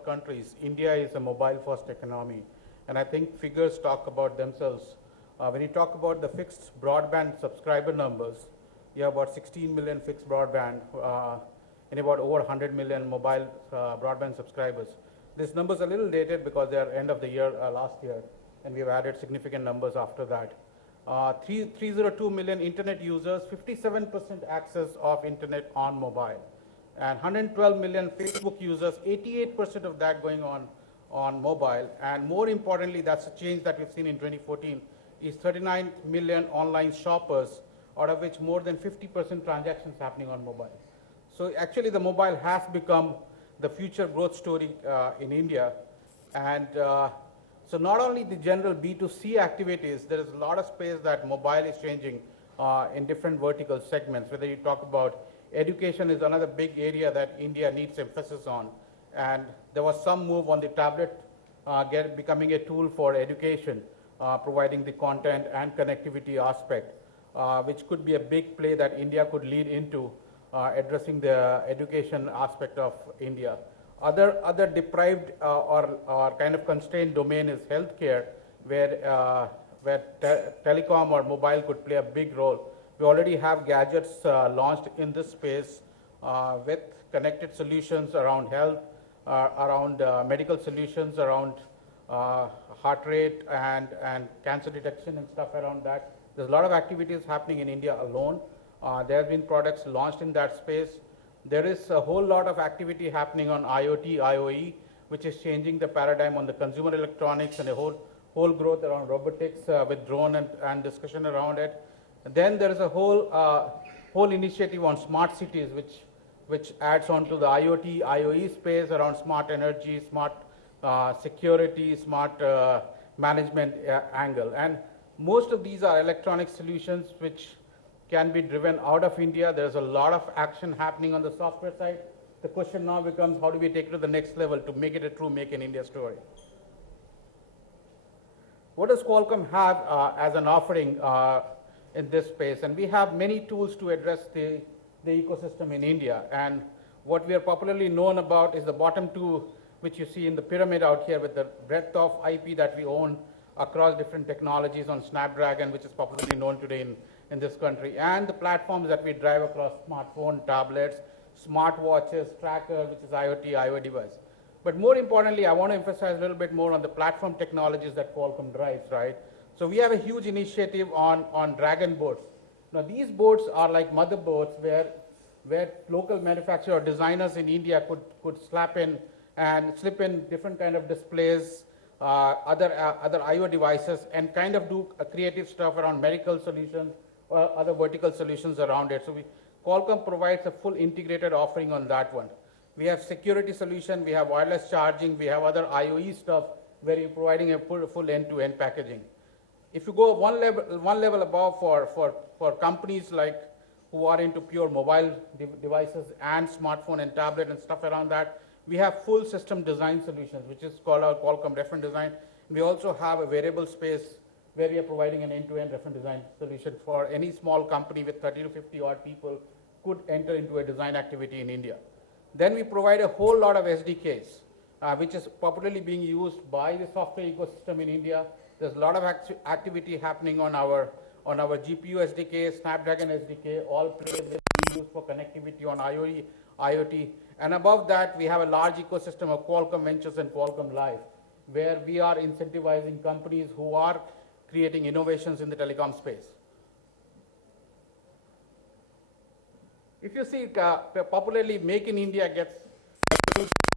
developed countries, India is a mobile-first economy, and I think figures talk about themselves. When you talk about the fixed broadband subscriber numbers, you have about 16 million fixed broadband and about over 100 million mobile broadband subscribers. This number is a little dated because they are end of the year last year, and we have added significant numbers after that. 302 million internet users, 57% access of internet on mobile, and 112 million Facebook users, 88% of that going on mobile. And more importantly, that's a change that we've seen in 2014, is 39 million online shoppers, out of which more than 50% transactions happening on mobile. So actually the mobile has become the future growth story in India. And so not only the general B2C activities, there is a lot of space that mobile is changing in different vertical segments. Whether you talk about education is another big area that India needs emphasis on. And there was some move on the tablet becoming a tool for education, providing the content and connectivity aspect, which could be a big play that India could lead into addressing the education aspect of India. Other deprived or kind of constrained domain is healthcare, where telecom or mobile could play a big role. We already have gadgets launched in this space with connected solutions around health, around medical solutions, around heart rate and cancer detection and stuff around that. There's a lot of activities happening in India alone. There have been products launched in that space. There is a whole lot of activity happening on IoT, IoE, which is changing the paradigm on the consumer electronics, and a whole growth around robotics with drone and discussion around it. And then there is a whole initiative on smart cities, which adds on to the IoT, IoE space around smart energy, smart security, smart management angle. And most of these are electronic solutions which can be driven out of India. There's a lot of action happening on the software side. The question now becomes, how do we take it to the next level to make it a true Make in India story? What does Qualcomm have as an offering in this space? And we have many tools to address the ecosystem in India. And what we are popularly known about is the bottom two, which you see in the pyramid out here, with the breadth of IP that we own across different technologies on Snapdragon, which is popularly known today in this country, and the platforms that we drive across smartphone, tablets, smartwatches, tracker, which is IoT, IoT device. But more importantly, I want to emphasize a little bit more on the platform technologies that Qualcomm drives, right? So we have a huge initiative on Dragon boards. Now these boards are like motherboards where local manufacturer or designers in India could slap in and slip in different kind of displays, other IO devices, and kind of do creative stuff around medical solutions or other vertical solutions around it. So Qualcomm provides a full integrated offering on that one. We have security solution, we have wireless charging, we have other IoE stuff where you're providing a full end-to-end packaging. If you go one level above for companies like who are into pure mobile devices and smartphone and tablet and stuff around that, we have full system design solutions, which is called our Qualcomm reference design. We also have a variable space where we are providing an end-to-end reference design solution for any small company with 30 to 50 odd people could enter into a design activity in India. Then we provide a whole lot of SDKs, which is popularly being used by the software ecosystem in India. There's a lot of activity happening on our GPU SDK, Snapdragon SDK, all plays used for connectivity on IoT. And above that, we have a large ecosystem of Qualcomm Ventures and Qualcomm Live, where we are incentivizing companies who are creating innovations in the telecom space. If you see, popularly Make in India gets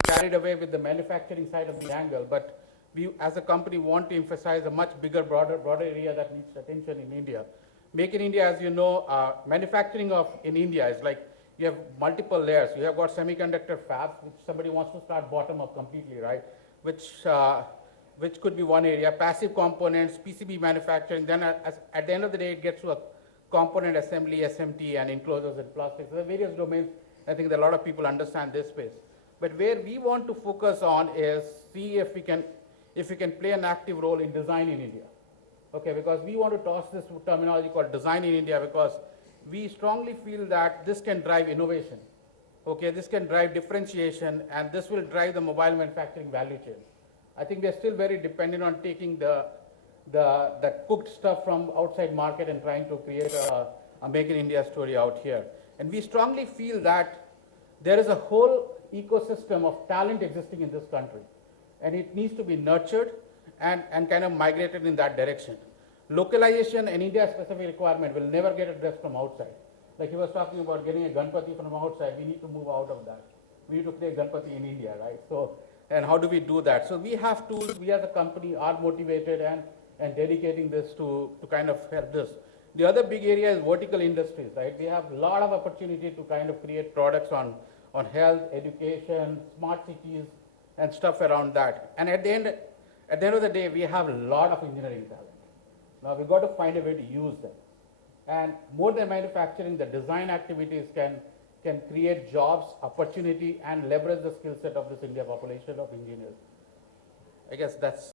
carried away with the manufacturing side of the angle, but we as a company want to emphasize a much bigger, broader area that needs attention in India. Make in India, as you know, manufacturing in India is like, you have multiple layers. You have got semiconductor fabs, which somebody wants to start bottom up completely, right? Which could be one area. Passive components, PCB manufacturing. Then at the end of the day, it gets to a component assembly, SMT, and enclosures and plastics. There are various domains. I think that a lot of people understand this space. But where we want to focus on is see if we can play an active role in design in India. Okay, because we want to toss this terminology called design in India, because we strongly feel that this can drive innovation. Okay, this can drive differentiation, and this will drive the mobile manufacturing value chain. I think we are still very dependent on taking the cooked stuff from outside market and trying to create a Make in India story out here. And we strongly feel that there is a whole ecosystem of talent existing in this country, and it needs to be nurtured and kind of migrated in that direction. Localization and India-specific requirement will never get addressed from outside. Like he was talking about getting a Ganpati from outside, we need to move out of that. We need to create Ganpati in India, right? So, and how do we do that? So we have tools, we as a company are motivated and dedicating this to kind of help this. The other big area is vertical industries, right? We have a lot of opportunity to kind of create products on health, education, smart cities, and stuff around that. And at the end of the day, we have a lot of engineering talent. Now we've got to find a way to use them. And more than manufacturing, the design activities can create jobs, opportunity, and leverage the skill set of this India population of engineers. I guess that's